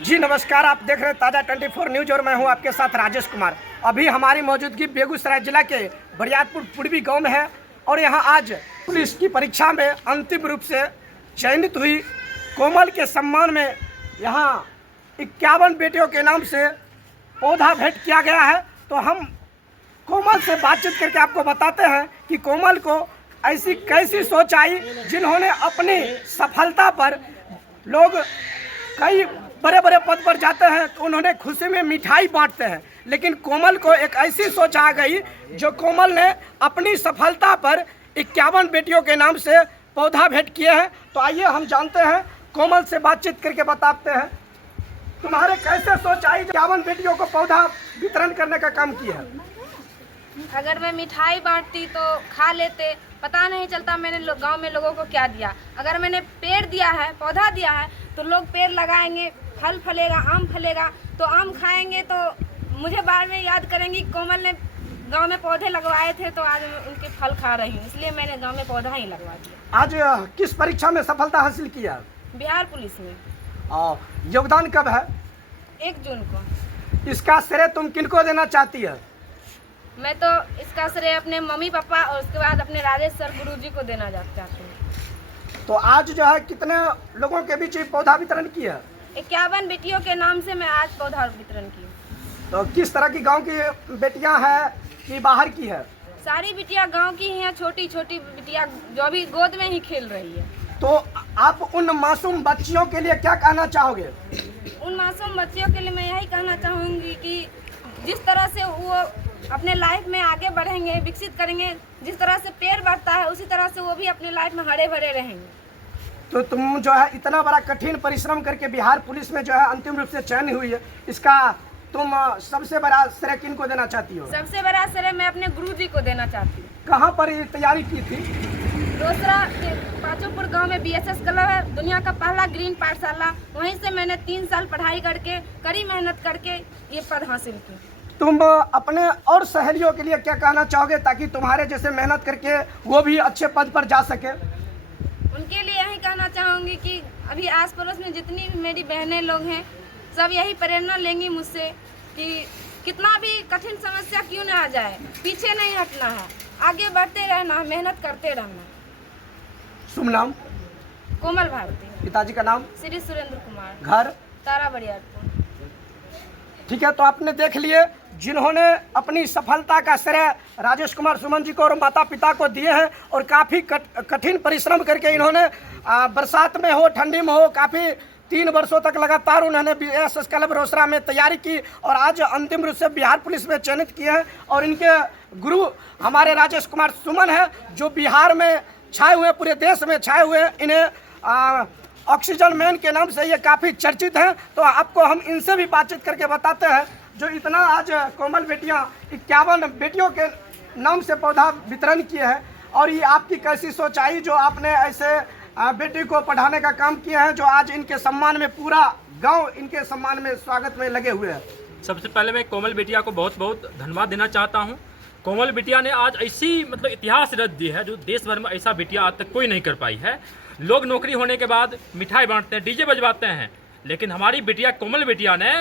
जी नमस्कार, आप देख रहे हैं ताज़ा 24 न्यूज़ और मैं हूं आपके साथ राजेश कुमार। अभी हमारी मौजूदगी बेगूसराय जिला के बरियारपुर पूर्वी गांव में है और यहां आज पुलिस की परीक्षा में अंतिम रूप से चयनित हुई कोमल के सम्मान में यहां 51 बेटियों के नाम से पौधा भेंट किया गया है। तो हम कोमल से बातचीत करके आपको बताते हैं कि कोमल को ऐसी कैसी सोच आई जिन्होंने अपनी सफलता पर लोग कई बड़े बड़े पद पर जाते हैं तो उन्होंने खुशी में मिठाई बांटते हैं, लेकिन कोमल को एक ऐसी सोच आ गई जो कोमल ने अपनी सफलता पर 51 बेटियों के नाम से पौधा भेंट किए हैं। तो आइए हम जानते हैं, कोमल से बातचीत करके बताते हैं तुम्हारे कैसे सोच आई 51 बेटियों को पौधा वितरण करने का काम किया है। अगर मैं मिठाई बांटती तो खा लेते, पता नहीं चलता मैंने गांव में लोगों को क्या दिया। अगर मैंने पेड़ दिया है, पौधा दिया है, तो लोग पेड़ लगाएंगे, फल फलेगा, आम फलेगा, तो आम खाएंगे तो मुझे बाद में याद करेंगी कोमल ने गांव में पौधे लगवाए थे तो आज मैं उनके फल खा रही हूँ। इसलिए मैंने गांव में पौधा ही लगवा दिया। आज किस परीक्षा में सफलता हासिल किया? बिहार पुलिस में। और योगदान कब है? 1 जून को। इसका श्रेय तुम किनको देना चाहती है? मैं तो इसका श्रेय अपने मम्मी पापा और उसके बाद अपने राजेश सर गुरुजी को देना चाहती हूँ। तो आज जो है कितने लोगों के बीच पौधा वितरण किया? 51 बेटियों के नाम से मैं आज पौधा वितरण की। तो किस तरह की गांव की बेटियां हैं कि बाहर की है? सारी बिटिया गांव की ही हैं, छोटी छोटी बिटिया जो अभी गोद में ही खेल रही है। तो आप उन मासूम बच्चियों के लिए क्या कहना चाहोगे? उन मासूम बच्चियों के लिए मैं यही कहना चाहूँगी कि जिस तरह से वो अपने लाइफ में आगे बढ़ेंगे, विकसित करेंगे, जिस तरह से पेड़ बढ़ता है उसी तरह से वो भी अपने लाइफ में हरे भरे रहेंगे। तो तुम जो है इतना बड़ा कठिन परिश्रम करके बिहार पुलिस में जो है अंतिम रूप से चयन हुई है, इसका तुम सबसे बड़ा श्रेय किनको देना चाहती हो? सबसे बड़ा श्रेय मैं अपने गुरुजी को देना चाहती हूँ। कहाँ पर ये तैयारी की थी? दूसरा पाचोपुर गांव में BSS क्लब है, दुनिया का पहला ग्रीन पाठशाला, वहीं से मैंने 3 साल पढ़ाई करके, कड़ी मेहनत करके ये पद हासिल की। तुम अपने और सहेलियों के लिए क्या कहना चाहोगे ताकि तुम्हारे जैसे मेहनत करके वो भी अच्छे पद पर जा सके? उनके लिए यही कहना चाहूँगी कि अभी आस पड़ोस में जितनी मेरी बहनें लोग हैं सब यही प्रेरणा लेंगी मुझसे कि कितना भी कठिन समस्या क्यों ना आ जाए, पीछे नहीं हटना है, आगे बढ़ते रहना, मेहनत करते रहना। शुभ नाम? कोमल भारती। पिताजी का नाम? श्री सुरेंद्र कुमार। घर? तारा बरियारपुर। ठीक है, तो आपने देख लिए जिन्होंने अपनी सफलता का श्रेय राजेश कुमार सुमन जी को और माता पिता को दिए हैं और काफ़ी कठिन परिश्रम करके इन्होंने बरसात में हो, ठंडी में हो, काफ़ी 3 वर्षों तक लगातार उन्होंने BSS क्लब रोसड़ा में तैयारी की और आज अंतिम रूप से बिहार पुलिस में चयनित किए हैं। और इनके गुरु हमारे राजेश कुमार सुमन है जो बिहार में छाए हुए, पूरे देश में छाए हुए। इन्हें ऑक्सीजन मैन के नाम से ये काफ़ी चर्चित हैं। तो आपको हम इनसे भी बातचीत करके बताते हैं जो इतना आज कोमल बेटियां 51 बेटियों के नाम से पौधा वितरण किए हैं। और ये आपकी कैसी सोच आई जो आपने ऐसे बेटी को पढ़ाने का काम किया है जो आज इनके सम्मान में पूरा गांव इनके सम्मान में स्वागत में लगे हुए हैं? सबसे पहले मैं कोमल बिटिया को बहुत बहुत धन्यवाद देना चाहता हूं। कोमल बिटिया ने आज ऐसी इतिहास रच दी है जो देश भर में ऐसा बिटिया आज तक कोई नहीं कर पाई है। लोग नौकरी होने के बाद मिठाई बांटते हैं, डीजे बजवाते हैं, लेकिन हमारी बिटिया कोमल बिटिया ने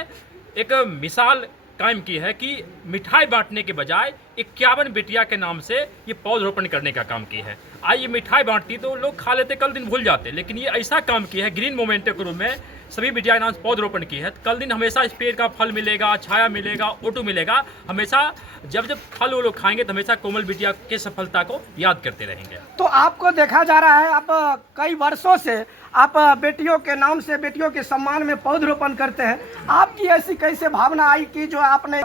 एक मिसाल कायम की है कि मिठाई बांटने के बजाय 51 बिटिया के नाम से ये पौधरोपण करने का काम की है। आज ये मिठाई बांटती तो लोग खा लेते, कल दिन भूल जाते, लेकिन ये ऐसा काम किया है ग्रीन मोमेंटो के रूप में सभी बिटिया के नाम से पौधरोपण की है। कल दिन हमेशा इस पेड़ का फल मिलेगा, छाया मिलेगा, ऑटो मिलेगा। हमेशा जब जब फल वो लोग खाएंगे तो हमेशा कोमल बिटिया के सफलता को याद करते रहेंगे। तो आपको देखा जा रहा है, आप कई वर्षों से आप बेटियों के नाम से, बेटियों के सम्मान में पौधरोपण करते हैं। आपकी ऐसी कैसे भावना आई कि जो आपने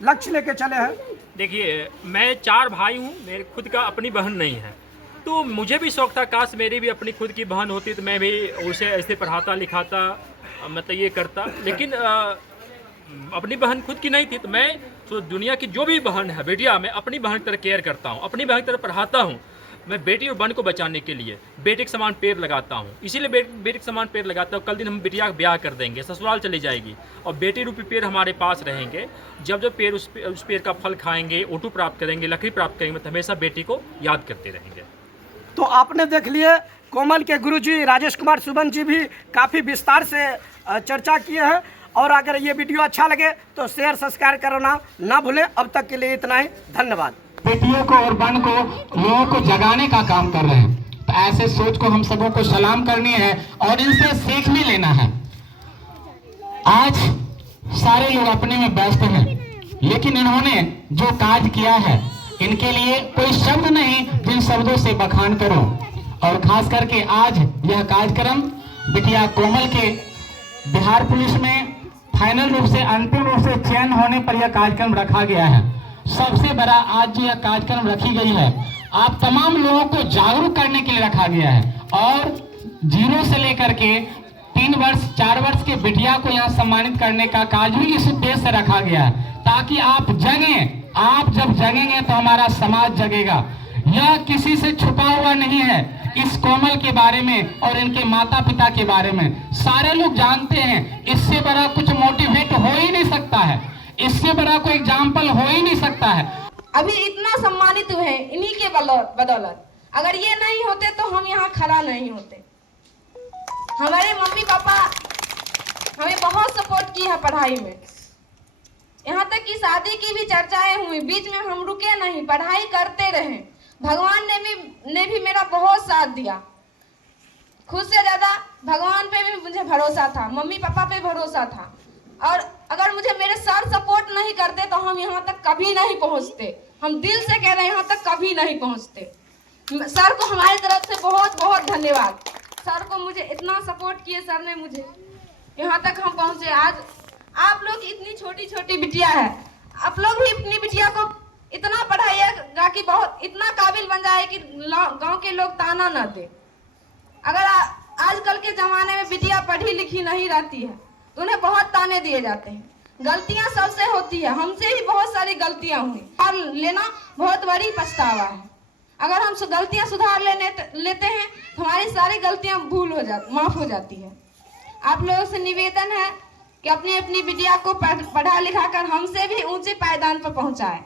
लक्ष्य लेके चले हैं? देखिए, मैं 4 भाई हूँ, मेरे खुद का अपनी बहन नहीं है, तो मुझे भी शौक था काश मेरी भी अपनी खुद की बहन होती तो मैं भी उसे ऐसे पढ़ाता लिखाता, ये करता। लेकिन अपनी बहन खुद की नहीं थी तो मैं तो दुनिया की जो भी बहन है बेटिया, मैं अपनी बहन की तरह केयर करता हूँ, अपनी बहन की तरह पढ़ाता हूँ। मैं बेटी और बहन को बचाने के लिए बेटे के समान पेड़ लगाता हूँ, इसीलिए बेटे के समान पेड़ लगाता हूँ। कल दिन हम बिटिया का ब्याह कर देंगे, ससुराल चली जाएगी और बेटी रूपी पेड़ हमारे पास रहेंगे। जब जब पेड़ उस पेड़ का फल खाएंगे, ओटू प्राप्त करेंगे, लकड़ी प्राप्त करेंगे, तो हमेशा बेटी को याद करते रहेंगे। तो आपने देख लिए कोमल के गुरुजी राजेश कुमार सुमन जी भी काफ़ी विस्तार से चर्चा किए हैं और अगर ये वीडियो अच्छा लगे तो शेयर सब्सक्राइब करना ना भूलें। अब तक के लिए इतना ही, धन्यवाद। बेटियों को और बहन को, लोगों को जगाने का काम कर रहे हैं, तो ऐसे सोच को हम सबों को सलाम करनी है और इनसे सीख भी लेना है। आज सारे लोग अपने में व्यस्त हैं, लेकिन इन्होंने जो कार्य किया है, इनके लिए कोई शब्द नहीं जिन शब्दों से बखान करो। और खास करके आज यह कार्यक्रम बिटिया कोमल के बिहार पुलिस में फाइनल रूप से, अंतिम रूप से चयन होने पर यह कार्यक्रम रखा गया है। सबसे बड़ा आज जो यह कार्यक्रम रखी गई है, आप तमाम लोगों को जागरूक करने के लिए रखा गया है और 0 से लेकर के 3 वर्ष 4 वर्ष के बिटिया को यहाँ सम्मानित करने का कार्य भी इस उद्देश्य से रखा गया है, ताकि आप जगें। आप जब जगेंगे तो हमारा समाज जगेगा। यह किसी से छुपा हुआ नहीं है। इस कोमल के बारे में और इनके माता पिता के बारे में सारे लोग जानते हैं। इससे बड़ा कुछ मोटिवेट हो ही नहीं सकता है, इससे बड़ा कोई एग्जाम्पल हो ही नहीं सकता है। अभी इतना सम्मानित हुए हैं इन्हीं के बदौलत। अगर ये नहीं होते तो हम यहाँ खड़ा नहीं होते। हमारे मम्मी पापा हमें बहुत सपोर्ट की है पढ़ाई में, यहाँ तक कि शादी की भी चर्चाएं हुई, बीच में हम रुके नहीं, पढ़ाई करते रहे। भगवान ने भी मेरा बहुत साथ दिया। खुद से ज्यादा भगवान पे भी मुझे भरोसा था, मम्मी पापा पे भरोसा था। और अगर मुझे मेरे सर सपोर्ट नहीं करते तो हम यहाँ तक कभी नहीं पहुँचते। हम दिल से कह रहे हैं, यहाँ तक कभी नहीं पहुँचते। सर को हमारी तरफ से बहुत बहुत धन्यवाद। सर को मुझे इतना सपोर्ट किए, सर ने मुझे यहाँ तक हम पहुँचे। आज आप लोग इतनी छोटी छोटी बिटिया है, आप लोग भी अपनी बिटिया को इतना पढ़ाइएगा कि बहुत इतना काबिल बन जाए कि गांव के लोग ताना न दे। अगर आजकल के ज़माने में बिटिया पढ़ी लिखी नहीं रहती है तो उन्हें बहुत ताने दिए जाते हैं। गलतियां सबसे होती है, हमसे भी बहुत सारी गलतियां हुई। और लेना बहुत बड़ी पछतावा है। अगर हम गलतियां सुधार लेते हैं तो हमारी सारी गलतियां माफ़ हो जाती है। आप लोगों से निवेदन है कि अपनी अपनी बिटिया को पढ़ा लिखा कर हमसे भी ऊंचे पायदान पर पहुंचाएं।